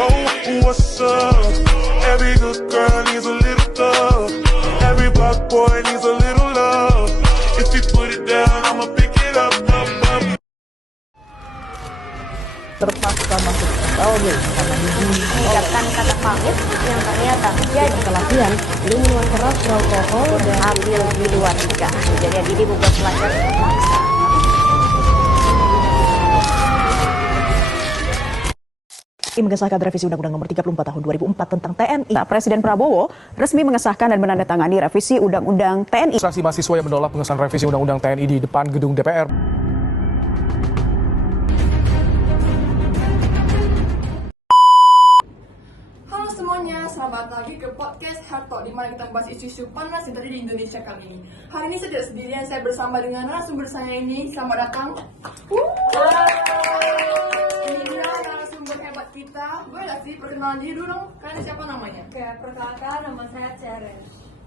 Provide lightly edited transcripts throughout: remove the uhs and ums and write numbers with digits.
What's up? Every good girl needs a little love. Every black boy needs a little love. If you put it down, I'ma pick it up. Terpaksa masuk SLB karena mengucapkan kata pamit yang ternyata menjadi pelatihan minuman keras, alkohol, dan hamil di luar nikah. Kejadian ini membuat pelajar terpaksa. Mengesahkan revisi Undang-Undang Nomor 34 Tahun 2004 tentang TNI. Presiden Prabowo resmi mengesahkan dan menandatangani revisi Undang-Undang TNI. Fraksi mahasiswa yang menolak pengesahan revisi Undang-Undang TNI di depan gedung DPR. Halo semuanya, selamat lagi ke podcast Hard Talk, di mana kita membahas isu-isu panas yang terjadi di Indonesia kali ini. Hari ini saya tidak sendirian, saya bersama dengan narasumber saya ini. Selamat datang. Ini dia narasumber hebat kita. Gue gak sih perkenalan diri dulu dong. Kalian siapa namanya? Oke, perkenalkan nama saya Ceren.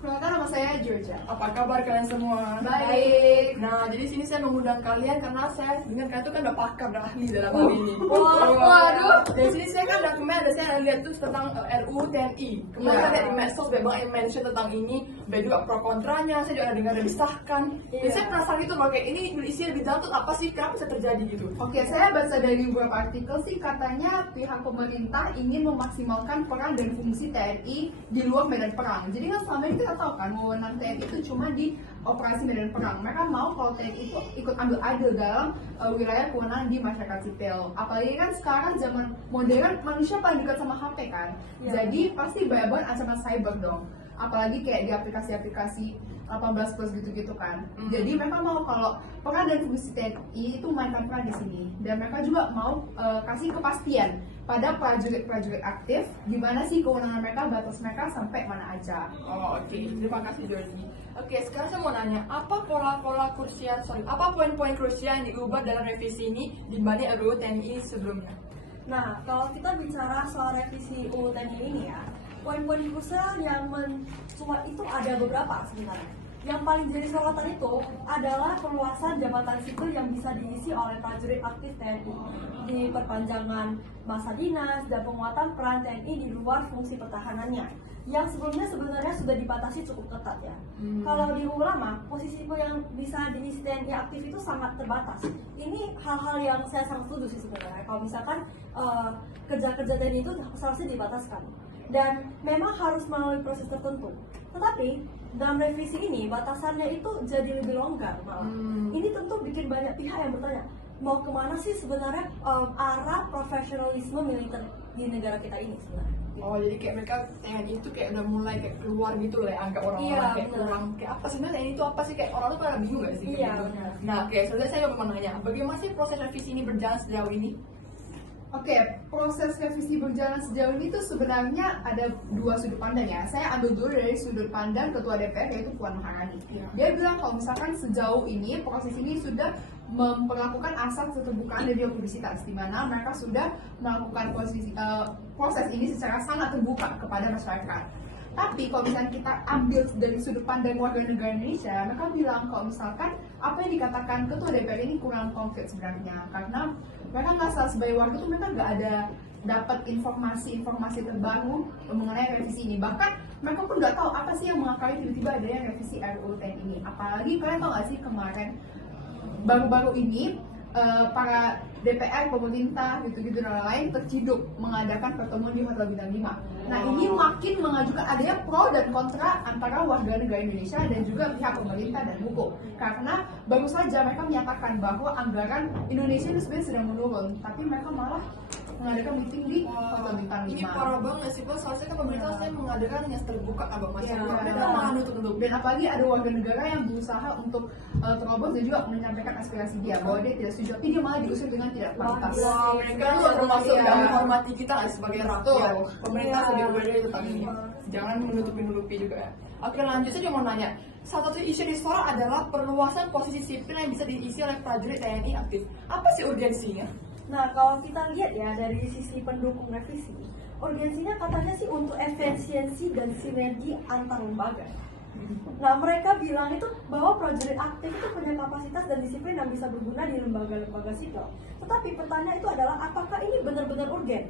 Perkenalkan nama saya Georgia. Apa kabar kalian semua? Baik. Nah, jadi sini saya mengundang kalian karena saya dengan kalian tuh kan udah pakar, udah ahli dalam hal ini. Waduh. Dari sini saya kan udah kemarin saya lihat tuh tentang RUU TNI. Kemarin kan lihat di medsos banyak yang mention tentang ini, dan juga pro kontranya. Saya juga dengar dan disahkan. Dan saya penasaran gitu loh, kayak ini isi lebih dalam tuh apa sih, kenapa bisa terjadi gitu? Oke, saya baca dari beberapa artikel sih, katanya pihak pemerintah ingin memaksimalkan peran dan fungsi TNI di luar medan perang. Jadi kan selama ini kita tahu kan, wewenang TNI itu cuma di operasi medan perang. Mereka mau kalau TNI itu ikut ambil andil dalam wilayah kewenangan di masyarakat sipil. Apalagi kan sekarang zaman modern, manusia paling dekat sama HP kan. Jadi pasti banyak banget ancaman cyber dong. Apalagi kayak di aplikasi-aplikasi 18 plus gitu-gitu kan. Jadi mereka mau kalau peran dan fungsi TNI itu mainkan peran di sini, dan mereka juga mau kasih kepastian pada prajurit-prajurit aktif gimana sih kewenangan mereka, batas mereka sampai mana aja. Oh, oke. Terima kasih Georgie. Oke, sekarang saya mau nanya, apa apa poin-poin krusial yang diubah dalam revisi ini dibanding RUU TNI sebelumnya? Nah, kalau kita bicara soal revisi UU TNI ini ya, poin-poin krusial yang mencuat itu ada beberapa sebenarnya. Yang paling jadi sorotan itu adalah perluasan jabatan sipil yang bisa diisi oleh prajurit aktif TNI, di perpanjangan masa dinas dan penguatan peran TNI di luar fungsi pertahanannya, yang sebelumnya sebenarnya sudah dibatasi cukup ketat ya. Kalau di UU lama, posisi sipil yang bisa diisi TNI aktif itu sangat terbatas. Ini hal-hal yang saya sangat setuju sih sebenarnya. Kalau misalkan kerja-kerja TNI itu seharusnya dibataskan dan memang harus melalui proses tertentu. Tetapi dalam revisi ini batasannya itu jadi lebih longgar malah. Ini tentu bikin banyak pihak yang bertanya, mau kemana sih sebenarnya arah profesionalisme militer di negara kita ini sebenarnya? Oh, jadi kayak mereka TNI itu kayak udah mulai kayak keluar gitu lah, anggap orang-orang kayak kurang, kayak apa sebenarnya TNI itu apa sih, kayak orang tuh pada bingung gak sih? Iya, gitu. benar. Nah, oke, sebenarnya saya mau nanya, bagaimana sih proses revisi ini berjalan sejauh ini? Oke, proses revisi berjalan sejauh ini tuh sebenarnya ada dua sudut pandang ya. Saya ambil dulu dari sudut pandang Ketua DPR, yaitu Puan Maharani. Dia bilang kalau misalkan sejauh ini proses ini sudah memperlakukan asas keterbukaan dan juga publisitas, di mana mereka sudah melakukan proses ini secara sangat terbuka kepada masyarakat. Tapi kalau misalnya kita ambil dari sudut pandang warga negara Indonesia, mereka bilang kalau misalkan apa yang dikatakan Ketua DPR ini kurang konkret sebenarnya, karena mereka nggak sebagai warga tuh mereka nggak ada dapat informasi terbaru mengenai revisi ini. Bahkan mereka pun nggak tahu apa sih yang mengakali tiba-tiba adanya revisi RUU TNI ini. Apalagi kalian tahu nggak sih kemarin baru-baru ini para DPR, pemerintah, gitu-gitu dan lain-lain terciduk mengadakan pertemuan di Hotel Bintang 5. Nah, ini makin mengajukan adanya pro dan kontra antara warga negara Indonesia dan juga pihak pemerintah dan hukum. Karena baru saja mereka menyatakan bahwa anggaran Indonesia itu sebenarnya sedang menurun, tapi mereka malah mengadakan meeting di Hotel Bintang 5. Ini parah banget sih, Pak. Seharusnya kan pemerintah saya mengadakan yang terbuka abang masyarakat. Mereka malah nutup-nutup. Dan apalagi ada warga negara yang berusaha untuk terobos dan juga menyampaikan aspirasi dia bahwa dia tidak setuju, tapi dia malah diusir dengan tidak pantas. Wah, mereka tuh termasuk yang menghormati kita sebagai rakyat. Pemerintah lebih aware tentang ini. Jangan menutupi juga ya. Oke, lanjut, saya juga mau nanya. Salah satu isu di Sora adalah perluasan posisi sipil yang bisa diisi oleh prajurit TNI aktif. Apa sih urgensinya? Nah, kalau kita lihat ya dari sisi pendukung revisi, urgensinya katanya sih untuk efisiensi dan sinergi antar lembaga. Nah, mereka bilang itu bahwa prajurit aktif itu punya kapasitas dan disiplin yang bisa berguna di lembaga-lembaga sipil. Tetapi pertanyaan itu adalah apakah ini benar-benar urgen?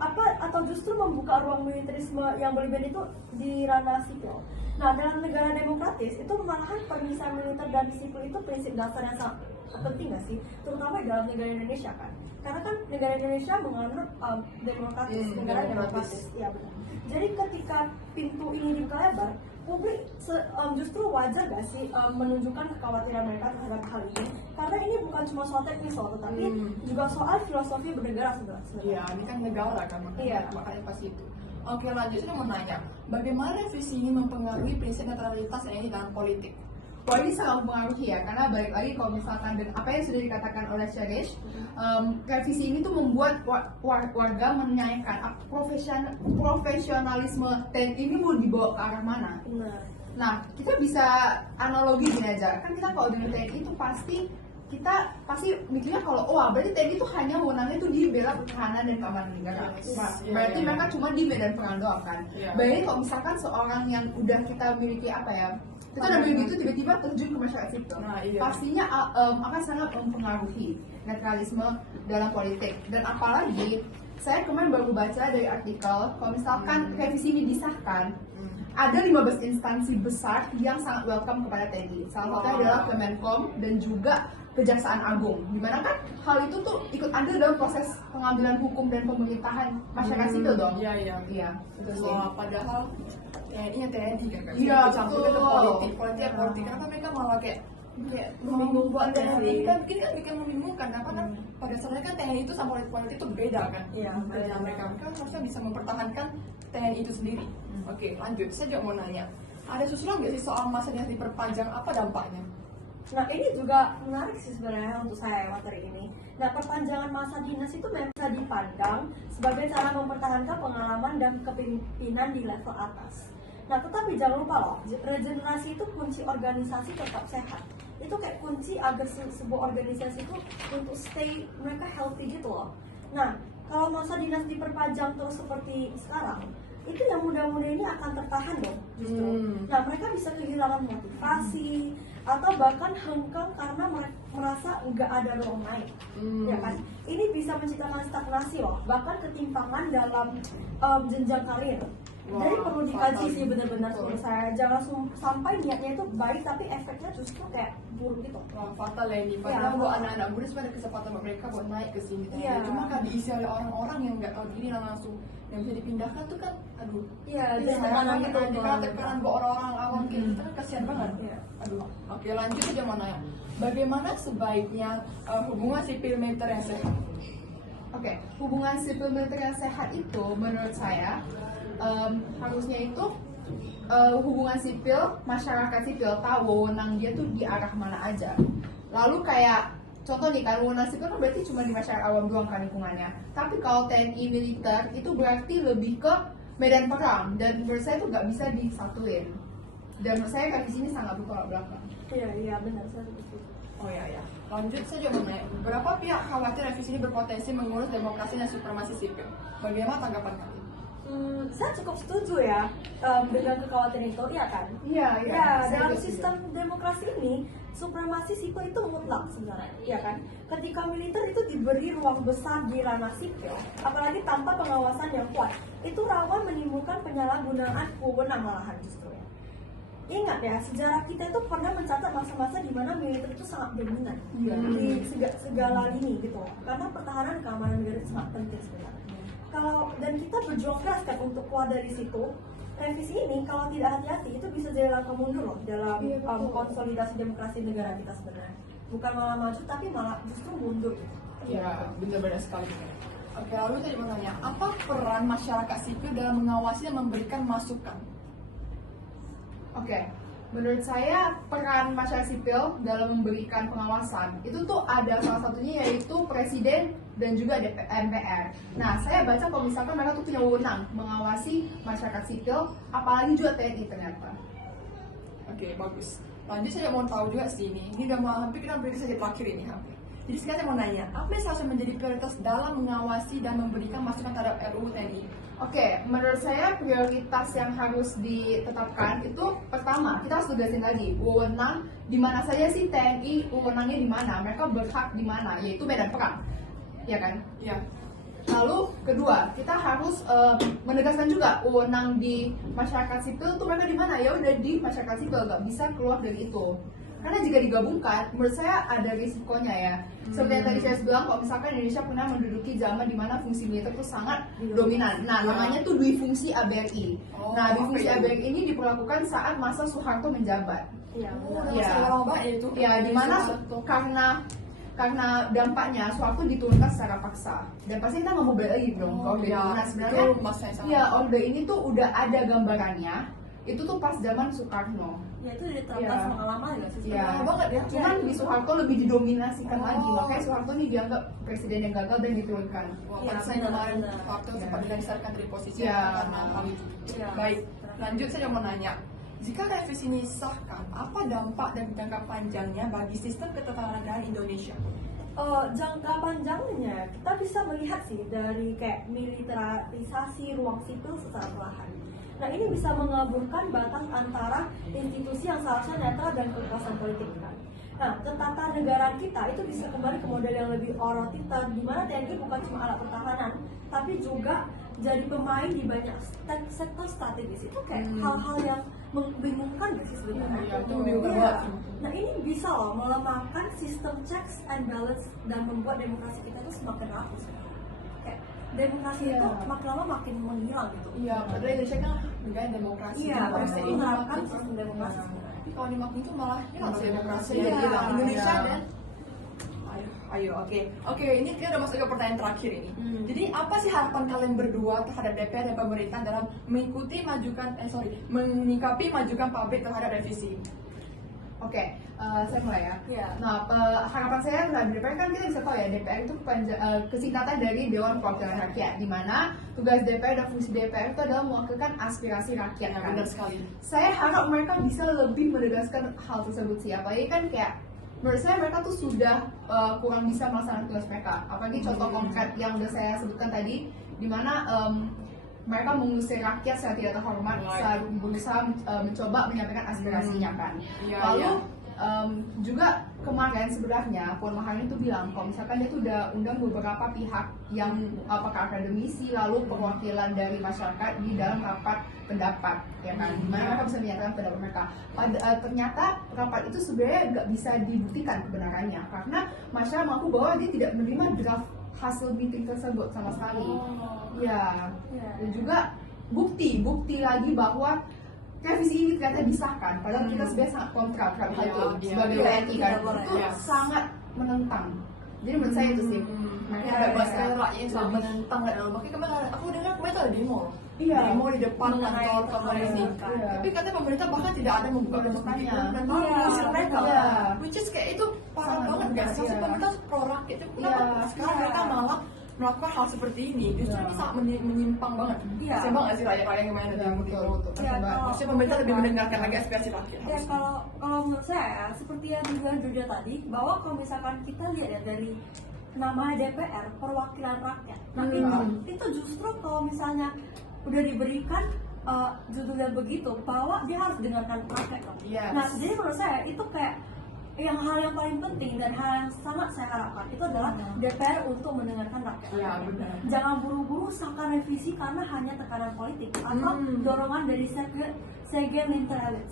atau justru membuka ruang militerisme yang berlebihan itu di ranah sipil. Nah, dalam negara demokratis itu malahan pemisahan militer dan sipil itu prinsip dasar yang sangat penting nggak sih? Terutama dalam negara Indonesia kan. Karena kan negara Indonesia menganut demokratis, negara demokratis. Iya benar. Jadi ketika pintu ini dibuka lebar, publik justru wajar gak sih menunjukkan kekhawatiran mereka terhadap hal ini, karena ini bukan cuma soal teknis loh, tetapi juga soal filosofi bernegara sebenarnya. Iya, ini kan negara kan, makanya pas itu. Oke, lanjut, saya mau nanya, bagaimana revisi ini mempengaruhi prinsip netralitas TNI dalam politik? Wah, ini sangat mempengaruhi ya, karena balik lagi kalau misalkan dan apa yang sudah dikatakan oleh Sharish, revisi ini tuh membuat warga menyayangkan profesionalisme TNI ini mau dibawa ke arah mana. Nah, kita bisa analogi gini aja, kan kita kalau dengan TNI itu kita pasti mikirnya kalau berarti TNI itu hanya wewenangnya itu di bela pertahanan dan keamanan negara. Berarti mereka cuma di medan perang doang kan. Berarti kalau misalkan seorang yang udah kita miliki kita udah begitu tiba-tiba terjun ke masyarakat sipil, pastinya akan sangat mempengaruhi netralisme dalam politik. Dan apalagi saya kemarin baru baca dari artikel kalau misalkan revisi ini disahkan, ada 15 instansi besar yang sangat welcome kepada TNI. Salah satunya adalah Kemenkom dan juga Kejaksaan Agung, dimana kan hal itu tuh ikut andil dalam proses pengambilan hukum dan pemerintahan masyarakat sipil dong. Iya, betul sih. Padahal TNI kan? Iya, campur ke politik. Kenapa mereka malah kayak membingungkan TNI? Kan bikin membingungkan. Apa kan pada dasarnya kan TNI itu sama politik itu beda kan? Iya, mereka harusnya bisa mempertahankan TNI itu sendiri. Oke, lanjut. Saya juga mau nanya, ada susulan nggak sih soal masa dinas diperpanjang? Apa dampaknya? Nah, ini juga menarik sih sebenarnya untuk saya materi ini. Nah, perpanjangan masa dinas itu memang bisa dipandang sebagai cara mempertahankan pengalaman dan kepemimpinan di level atas. Nah, tetapi jangan lupa loh, regenerasi itu kunci organisasi tetap sehat. Itu kayak kunci agar sebuah organisasi itu untuk stay mereka healthy gitu loh. Nah, kalau masa dinas diperpanjang terus seperti sekarang, itu yang muda-muda ini akan tertahan dong justru. Nah, mereka bisa kehilangan motivasi atau bahkan hengkang karena merasa nggak ada ruang naik, ya kan? Ini bisa menciptakan stagnasi loh, bahkan ketimpangan dalam jenjang karir. Jadi perlu dikaji sih benar-benar menurut saya. Jangan sampai niatnya itu baik tapi efeknya justru kayak buruk gitu. Wah, fatal ya ini. Padahal buat anak-anak muda sebenarnya ada kesempatan buat mereka buat naik ke sini. Cuma kan diisi oleh orang-orang yang nggak tahu diri langsung yang bisa dipindahkan tuh kan, aduh. Iya, tekanan gitu. Tekanan buat orang-orang awam kayak gitu kan kasihan banget. Aduh. Oke, lanjut aja mau nanya. Bagaimana sebaiknya hubungan sipil militer yang sehat? Oke, hubungan sipil militer yang sehat itu menurut saya harusnya itu hubungan sipil, masyarakat sipil tahu wewenang dia tuh di arah mana aja. Lalu kayak contoh nih kan, wewenang sipil kan berarti cuma di masyarakat awam doang kan lingkungannya. Tapi kalau TNI militer itu berarti lebih ke medan perang, dan menurut saya itu nggak bisa disatuin. Dan menurut saya revisi ini sangat bertolak belakang. Iya benar, saya setuju. Oh ya. Lanjut saja mau nanya, berapa pihak khawatir revisi ini berpotensi mengurus demokrasi dan supremasi sipil? Bagaimana tanggapan kalian? Saya cukup setuju ya dengan kekhawatiran itu, iya kan? Iya. Dalam sistem demokrasi ini, supremasi sipil itu mutlak sebenarnya, iya kan? Ketika militer itu diberi ruang besar di ranah sipil, apalagi tanpa pengawasan yang kuat, itu rawan menimbulkan penyalahgunaan wewenang malahan justru ya. Ingat ya, sejarah kita itu pernah mencatat masa-masa di mana militer itu sangat dominan di segala lini gitu, karena pertahanan keamanan negara itu sangat penting sebenarnya. Dan kita berjuang keras kan untuk keluar dari situ. Revisi ini kalau tidak hati-hati itu bisa jadi langkah mundur loh dalam konsolidasi demokrasi negara kita sebenarnya. Bukan malah maju tapi malah justru mundur gitu. Iya, benar-benar sekali. Oke, lalu saya mau tanya, apa peran masyarakat sipil dalam mengawasi dan memberikan masukan? Oke, menurut saya peran masyarakat sipil dalam memberikan pengawasan itu tuh ada salah satunya yaitu presiden dan juga MPR. Nah, saya baca kalau misalkan mereka tuh punya wewenang mengawasi masyarakat sipil, apalagi juga TNI ternyata. Oke, bagus. Lanjut saya mau tahu juga sih ini udah mau hampir kita beri saja terakhir ini hampir. Jadi sekarang saya mau nanya, apa yang seharusnya menjadi prioritas dalam mengawasi dan memberikan masukan terhadap RUU TNI? Oke, menurut saya prioritas yang harus ditetapkan itu pertama, kita harus tegasin lagi wewenang di mana saja sih TNI, wewenangnya di mana, mereka berhak di mana, yaitu medan perang. Ya kan? Iya. Lalu kedua, kita harus menegaskan juga wewenang di masyarakat sipil tuh mereka di mana, ya udah di masyarakat sipil, nggak bisa keluar dari itu. Karena jika digabungkan, menurut saya ada risikonya ya. Seperti yang tadi saya bilang, kalau misalkan Indonesia pernah menduduki zaman di mana fungsi militer itu sangat dominan. Nah, namanya tuh dui fungsi ABRI. Nah, dui fungsi ABRI ini diperlakukan saat masa Soeharto menjabat. Iya, Ya, di mana karena dampaknya Soeharto diturunkan secara paksa. Dan pasti kita nggak mau balik lagi dong ke Orde itu. Nah, sebenarnya ya Orde ini tuh udah ada gambarannya. Itu tuh pas zaman Soekarno. Ya itu diterapkan selama lama ya sih. Iya banget ya. Cuman di Soeharto lebih didominasikan lagi. Makanya Soeharto ini dianggap presiden yang gagal dan diturunkan. Pada saat kemarin Soeharto sempat dilengsarkan dari posisi karena hal itu. Baik, lanjut saya mau nanya. Jika revisi ini disahkan, apa dampak dan jangka panjangnya bagi sistem ketatanegaraan Indonesia? Jangka panjangnya kita bisa melihat sih dari kayak militerisasi ruang sipil secara perlahan. Nah ini bisa mengaburkan batas antara institusi yang seharusnya netral dan kekuasaan politik kan. Nah ketatanegaraan kita itu bisa kembali ke model yang lebih otoriter, di mana TNI bukan cuma alat pertahanan, tapi juga jadi pemain di banyak sektor strategis. Itu kayak hal-hal yang membingungkan gak sih sebenarnya? Nah ini bisa loh melemahkan sistem checks and balance dan membuat demokrasi kita itu semakin rapuh. Kayak demokrasi itu makin lama makin menghilang gitu. Iya, padahal Indonesia kan negara demokrasi. Iya, harus menerapkan sistem demokrasi. Tapi kalau dimakin itu malah hilang sih demokrasi. Iya, Hilang Indonesia iya. dan ayo, oke. Ini kita udah masuk ke pertanyaan terakhir ini. Jadi apa sih harapan kalian berdua terhadap DPR dan pemerintah dalam menyikapi majukan publik terhadap revisi? Oke, saya mulai ya. Iya. Nah, harapan saya terhadap DPR kan kita bisa tahu ya, DPR itu kesingkatan dari Dewan Perwakilan Rakyat, di mana tugas DPR dan fungsi DPR itu adalah mewakilkan aspirasi rakyat. Ya, kan? benar sekali. Saya harap mereka bisa lebih menegaskan hal tersebut sih, apalagi kan kayak menurut saya mereka tuh sudah kurang bisa melaksanakan tugas mereka. Apalagi contoh konkret yang udah saya sebutkan tadi, di mana mereka mengusir rakyat secara tidak terhormat saat berusaha mencoba menyampaikan aspirasinya kan. Lalu juga kemarin sebenarnya Puan Maharani itu bilang kalau misalkan dia tuh udah undang beberapa pihak yang apakah akademisi lalu perwakilan dari masyarakat di dalam rapat pendapat ya kan, dimana mereka bisa menyatakan pendapat mereka. Ternyata rapat itu sebenarnya nggak bisa dibuktikan kebenarannya karena masyarakat mengaku bahwa dia tidak menerima draft hasil meeting tersebut sama sekali. Ya, dan juga bukti lagi bahwa revisi ini ternyata disahkan, padahal kita sebenarnya sangat kontra terhadap hal itu sebagai WNI kan, itu sangat menentang. Jadi menurut saya itu sih, mereka ada bahasa rakyat yang sangat menentang kan. Makanya kemarin aku dengar mereka ada demo, demo di depan kantor pemerintah. Tapi katanya pemerintah bahkan tidak ada membuka pintu dan malah mengusir mereka. Which is kayak itu parah banget guys. Maksudnya pemerintah pro rakyat itu kenapa sekarang mereka malah melakukan hal seperti ini, justru ini sangat menyimpang banget. Saya nggak sih rakyat-rakyat yang main ada betul. Maksudnya pemerintah lebih mendengarkan lagi aspirasi rakyat. Ya kalau menurut saya seperti yang dibilang Jojo tadi, bahwa kalau misalkan kita lihat ya dari nama DPR perwakilan rakyat, nah itu justru kalau misalnya udah diberikan judulnya begitu, bahwa dia harus dengarkan rakyat. Nah jadi menurut saya itu kayak hal yang paling penting dan hal yang sangat saya harapkan itu adalah DPR untuk mendengarkan rakyat. Benar. Jangan buru-buru sahkan revisi karena hanya tekanan politik atau dorongan dari segmen elit.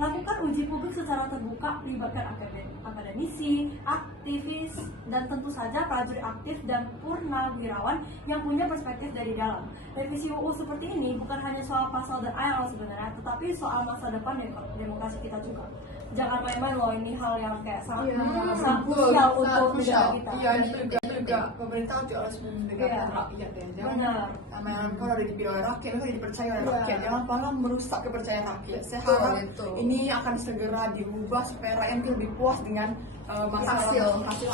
Lakukan uji publik secara terbuka, libatkan akademisi, aktivis, dan tentu saja prajurit aktif dan purnawirawan yang punya perspektif dari dalam. Revisi UU seperti ini bukan hanya soal pasal dan ayat sebenarnya, tetapi soal masa depan demokrasi kita juga. Jangan main-main loh, ini hal yang kayak sangat krusial untuk negara kita. Iya, itu juga pemerintah juga harus mendengarkan rakyat ya. Jangan kalau udah dipilih oleh rakyat, itu dipercaya oleh rakyat. Jangan malah merusak kepercayaan rakyat. Saya harap ini akan segera diubah supaya rakyat lebih puas dengan hasil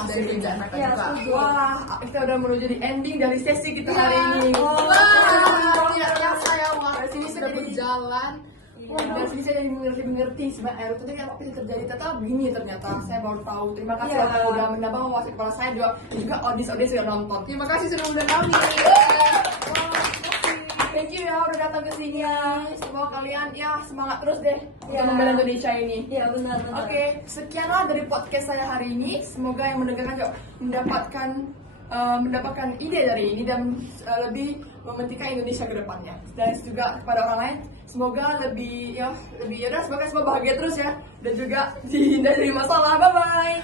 dari kerjaan mereka juga. Wah, kita udah menuju di ending dari sesi kita hari ini. Ternyata saya sini sudah berjalan. Dan sini saya jadi mengerti sebenarnya itu apa yang terjadi, ternyata begini ternyata saya baru tahu. Terima kasih sudah menambah wawasan kepala saya juga audiens sudah nonton. Terima kasih sudah mengundang kami. Thank you ya udah datang ke sini. Semoga kalian ya semangat terus deh untuk membela Indonesia ini. Iya benar. Oke, sekianlah dari podcast saya hari ini. Semoga yang mendengarkan juga mendapatkan mendapatkan ide dari ini dan lebih mementingkan Indonesia ke depannya. Dan juga kepada orang lain, semoga lebih semoga bahagia terus ya, dan juga dihindari dari masalah. Bye bye.